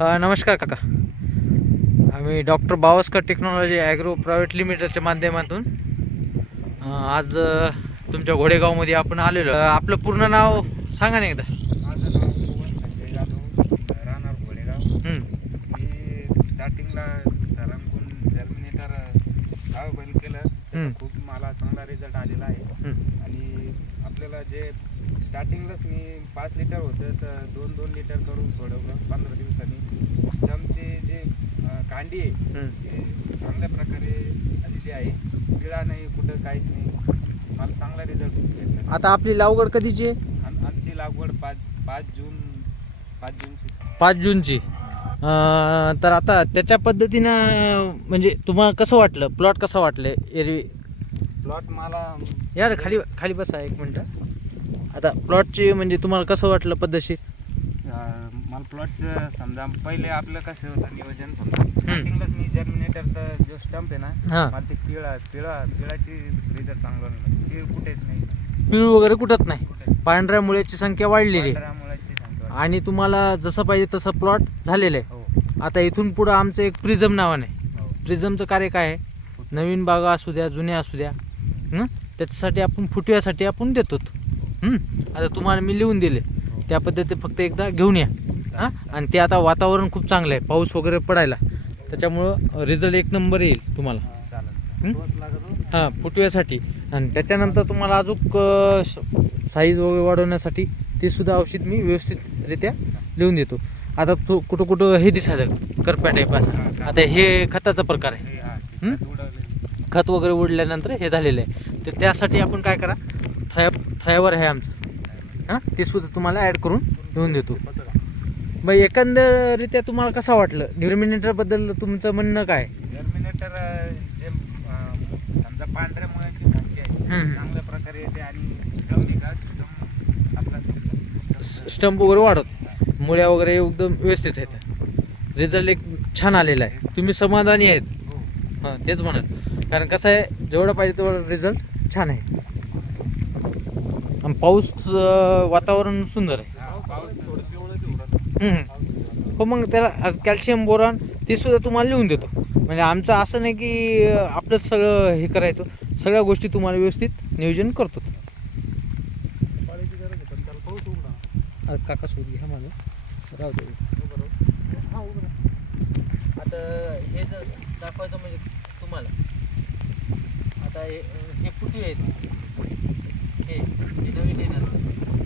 हां नमस्कार काका. आम्ही doctor Bawaskar technology agro private लिमिटेडच्या माध्यमातून आज तुमच्या घोडेगावमध्ये आपण आलेलो आपलं पूर्ण नाव सांगा ना एकदा. त्याचा खूप मला चांगला रिझल्ट आलेला आहे. आणि आपल्याला जे स्टार्टिंगलाच मी पाच लिटर होतं तर दोन दोन लिटर करून सोडवलं पंधरा दिवसांनी. स्टमचे जे कांडी आहे. ते चांगल्या प्रकारे आलेली आहे. पिळा नाही कुठं काहीच नाही. मला चांगला रिझल्ट आता आपली लागवड कधीची आहे? आम- आमची लागवड पाच पाच जून पाच जूनची. पाच जूनची. तर आता त्याच्या पद्धतीनं म्हणजे तुम्हाला कसं वाटलं? प्लॉट कसं वाटलं? एरवी प्लॉट मला यार खाली खाली बसा एक मिनटं. आता प्लॉटची म्हणजे तुम्हाला कसं वाटलं पद्धतशीर? मला प्लॉटचं समजा पहिले आपलं कसं होतं नियोजन समजा. स्टार्टिंगलाच मी जर्मिनेटरचा जो स्टंप आहे ना मला ते पिळा पिळा पिळाची रिझल्ट चांगलं पीळ कुठेच नाही. पिळू वगैरे कुठत नाही. पांढऱ्या मुळ्याची संख्या वाढलेली आहे पांढऱ्या मुळाची संख्या वाढली. आणि तुम्हाला जसं पाहिजे तसं प्लॉट झालेलं आहे. हो. आता इथून पुढं आमचं एक प्रिझम नावाने हो. प्रिझमचं कार्य काय आहे? नवीन बागा असू द्या जुन्या असू द्या? त्याच्यासाठी आपण फुटव्यासाठी आपण देतो? आता तुम्हाला मी लिहून दिले हो. त्या पद्धती फक्त एकदा घेऊन या. हां? आणि ते आता वातावरण खूप चांगलं आहे. पाऊस वगैरे पडायला. त्याच्यामुळं रिझल्ट एक नंबर येईल तुम्हाला. हां फुटव्यासाठी. आणि त्याच्यानंतर तुम्हाला अजून साईज वगैरे वाढवण्यासाठी ते सुद्धा औषध मी व्यवस्थितरित्या लिहून देतो. आता तो कुठं कुठं हे दिसायला करप्या टाईप असं. आता हे खताचा प्रकार आहे? खत वगैरे उडल्यानंतर हे झालेलं आहे. तर त्यासाठी आपण काय करा? थ्राय थ्रायवर आहे आमचं. हां? ते सुद्धा तुम्हाला ॲड करून लिहून देतो. मग एकंदरीत्या तुम्हाला कसं वाटलं? न्यूमिनेटरबद्दल तुमचं म्हणणं काय? जर्मिनेटर अं, जे समजा पांढऱ्या मुळाची संख्या आहे. चांगल्या प्रकारे येते आणि दम निघा दम आपला समजा स्टंप वगैरे वाढत. मुळ्या वगैरे एकदम व्यवस्थित आहेत. रिझल्ट एक छान आलेला आहे. तुम्ही समाधानी आहेत. हो हां तेच म्हणत. कारण कसं आहे जेवढं पाहिजे तेवढं रिझल्ट छान आहे. आणि पाऊस वातावरण सुंदर आहे. हो मग त्याला कॅल्शियम बोरॉन ते सुद्धा तुम्हाला लिहून देतो. म्हणजे आमचं असं नाही की आपलंच सगळं हे करायचं. सगळ्या गोष्टी तुम्हाला व्यवस्थित नियोजन करतो. अरे काका सोड घ्या मला राहू दे. हा. आता हे जर दाखवायचं म्हणजे तुम्हाला आता हे हे फुटी आहेत? हे हे नवीन येणार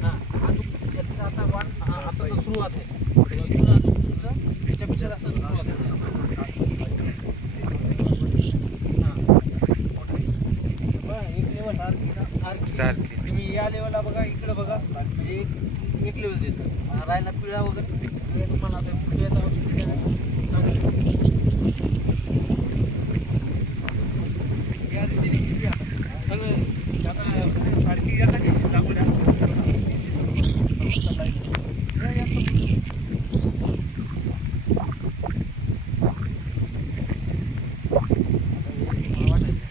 हां अजून याचं आता वाट हा, आता तर सुरुवात आहे. तर इथून अजून तुमचं ह्याच्यापेक्षा जास्त सुरुवात आहे. हां. बघा, एक level सारखी- सारखी. तुम्ही या लेवलला बघा इकडं बघा. म्हणजे एक एक लेवल दिसत. राहायला पिळा वगैरे तुम्हाला आता औषध दिल्यानंतर चांगलं. या रीतीने किती आता सगळं आता सारखी एका दिवशी लागू द्या. या, या समोर. मला वाटायचं.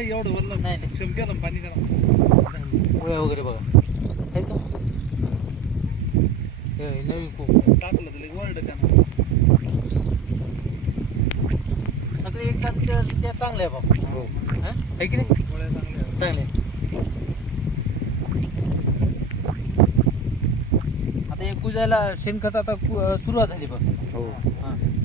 एवढं नाही, नाही. सक्षम केलं पाणी करा मुळ्या वगैरे बघा. का? हे नवीन खूप. टाकलं तर सगळे त्या चांगले आहे बाबा. हो. हां? आहे की नाही? गोळ्या चांगल्या आहेत. चांगले आता एक कुजायला शेणखत आता कु- अं, सुरुवात झाली बघ. हो. हां.